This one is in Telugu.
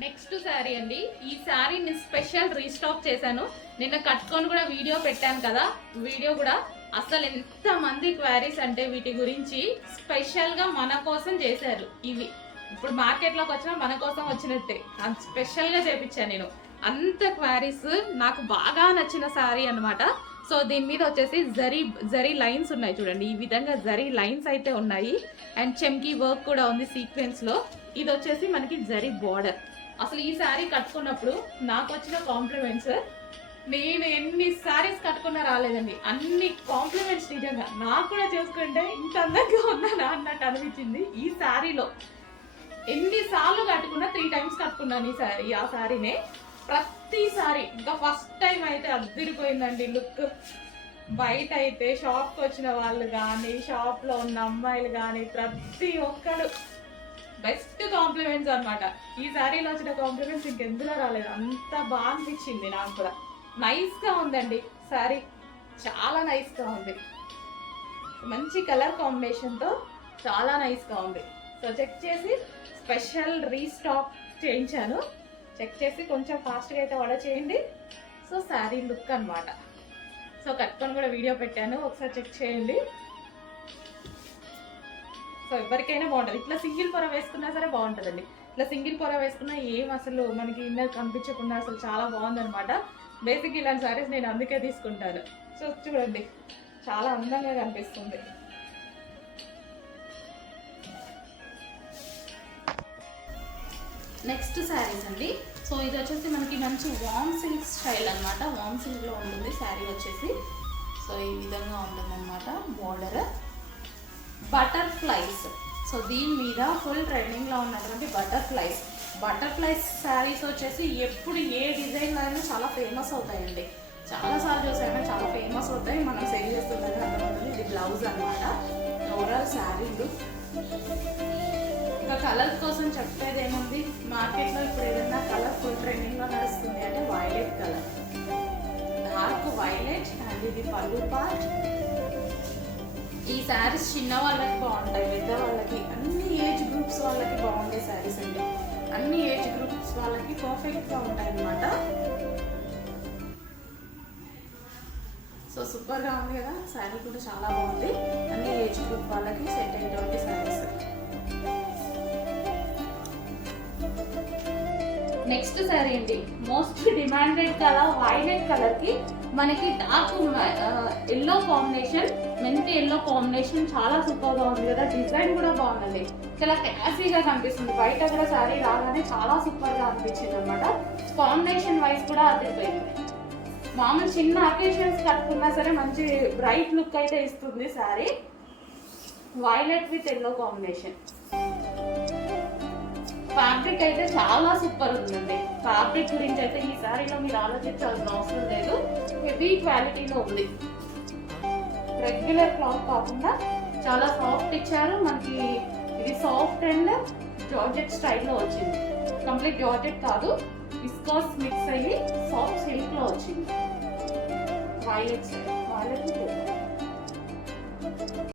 నెక్స్ట్ శారీ అండి. ఈ శారీని స్పెషల్ రీస్టాక్ చేశాను. నిన్న కట్టుకొని కూడా వీడియో పెట్టాను కదా, వీడియో కూడా అసలు ఎంత మంది క్వారీస్ అంటే వీటి గురించి స్పెషల్ గా మన కోసం చేశారు. ఇవి ఇప్పుడు మార్కెట్ లోకి వచ్చినా మన కోసం వచ్చినట్టే, స్పెషల్ గా చేపించాను నేను. అంత క్వారీస్ నాకు బాగా నచ్చిన శారీ అనమాట. సో దీని మీద వచ్చేసి జరీ లైన్స్ ఉన్నాయి చూడండి, ఈ విధంగా జరీ లైన్స్ అయితే ఉన్నాయి. అండ్ చెమ్కీ వర్క్ కూడా ఉంది సీక్వెన్స్ లో. ఇది వచ్చేసి మనకి జరీ బార్డర్. అసలు ఈ శారీ కట్టుకున్నప్పుడు నాకు వచ్చిన కాంప్లిమెంట్స్, నేను ఎన్ని శారీస్ కట్టుకున్నా రాలేదండి. అన్ని కాంప్లిమెంట్స్ నిజంగా నాకు కూడా చేసుకుంటే ఇంత అందంగా ఉన్నానా అన్నట్టు అనిపించింది. ఈ శారీలో ఎన్నిసార్లు కట్టుకున్నా 3 times కట్టుకున్నాను ఈ శారీ. ఆ శారీనే ప్రతిసారి ఇంకా ఫస్ట్ టైం అయితే అద్దరిపోయిందండి లుక్. బయట అయితే షాప్కి వచ్చిన వాళ్ళు కానీ, షాప్లో ఉన్న అమ్మాయిలు కానీ ప్రతి ఒక్కరు బెస్ట్ కాంప్లిమెంట్స్ అనమాట. ఈ శారీలో వచ్చిన కాంప్లిమెంట్స్ ఇంకెందులో రాలేదు, అంత బాగా అనిపించింది నాకు కూడా. నైస్గా ఉందండి శారీ, చాలా నైస్గా ఉంది. మంచి కలర్ కాంబినేషన్తో చాలా నైస్గా ఉంది. సో చెక్ చేసి స్పెషల్ రీస్టాక్ చేయించాను. చెక్ చేసి కొంచెం ఫాస్ట్గా అయితే ఆర్డర్ చేయండి. సో శారీ లుక్ అనమాట. సో కట్టుకొని కూడా వీడియో పెట్టాను, ఒకసారి చెక్ చేయండి. సో ఎవరికైనా బాగుంటుంది. ఇట్లా సింగిల్ పొర వేసుకున్నా సరే బాగుంటుందండి. ఇట్లా సింగిల్ పొర వేసుకున్నా ఏం అసలు మనకి ఇన్నర్ కనిపించకుండా అసలు చాలా బాగుందనమాట. బేసిక్ ఇలాంటి శారీస్ నేను అందుకే తీసుకుంటాను. సో చూడండి చాలా అందంగా కనిపిస్తుంది. నెక్స్ట్ శారీస్ అండి. సో ఇది వచ్చేసి మనకి మంచి వామ్ సిల్క్ స్టైల్ అనమాట. వామ్ సిల్క్లో ఉంటుంది శారీ వచ్చేసి. సో ఈ విధంగా ఉంటుంది అనమాట. Border butterflies. సో దీని మీద ఫుల్ ట్రెండింగ్లో ఉన్నటువంటి బటర్ఫ్లైస్ శారీస్ వచ్చేసి ఎప్పుడు ఏ డిజైన్లో అయినా చాలా ఫేమస్ అవుతాయండి. చాలాసార్లు చూసాను, చాలా ఫేమస్ అవుతాయి. మనం సేల్ చేస్తుందని అర్థమవుతుంది. ఇది బ్లౌజ్ అనమాట. Overall sari look. ఇంకా కలర్ కోసం చెప్పేది ఏముంది, మార్కెట్లో ఇప్పుడు ఏదైనా కలర్ ఫుల్ ట్రెండింగ్లో నడుస్తుంది అంటే violet colour, dark violet. And ఇది పళ్ళు పార్ట్. ఈ శారీస్ చిన్న వాళ్ళకి బాగుంటాయి, పెద్ద వాళ్ళకి, అన్ని ఏజ్ గ్రూప్స్ వాళ్ళకి బాగుండే శారీస్ అండి. అన్ని ఏజ్ గ్రూప్స్ వాళ్ళకి పర్ఫెక్ట్గా ఉంటాయి అన్నమాట. సో సూపర్గా ఉంది కదా శారీ, కూడా చాలా బాగుంది. అన్ని ఏజ్ గ్రూప్ వాళ్ళకి సెట్ అయ్యేటువంటి శారీస్. నెక్స్ట్ శారీ అండి, most demanded colour violet colour కి మనకి డార్క్ ఎల్లో కాంబినేషన్, మెంతి ఎల్లో కాంబినేషన్ చాలా సూపర్ గా ఉంది కదా. డిజైన్ కూడా బాగుందండి, చాలా క్లాసీగా కనిపిస్తుంది. బయట కూడా శారీ రాగానే చాలా సూపర్ గా అనిపించింది అనమాట. కాంబినేషన్ వైజ్ కూడా అదిరిపోయింది. మామూలు చిన్న అకేషన్స్ కట్టుకున్నా సరే మంచి బ్రైట్ లుక్ అయితే ఇస్తుంది sari. Violet with yellow combination. Fabric అయితే చాలా సూపర్ ఉందండి. ఫ్యాబ్రిక్ గురించి అయితే ఈ శారీలో మీరు ఆలోచించాల్సిన అవసరం లేదు. హెవీ క్వాలిటీలో ఉంది. రెగ్యులర్ క్లాత్ కాకుండా చాలా సాఫ్ట్ ఇచ్చారు మనకి. ఇది సాఫ్ట్ అండ్ జార్జెట్ స్టైల్లో వచ్చింది. కంప్లీట్ జార్జెట్ కాదు, విస్కాస్ మిక్స్ అయ్యి సాఫ్ట్ సిల్క్లో వచ్చింది. వైలెట్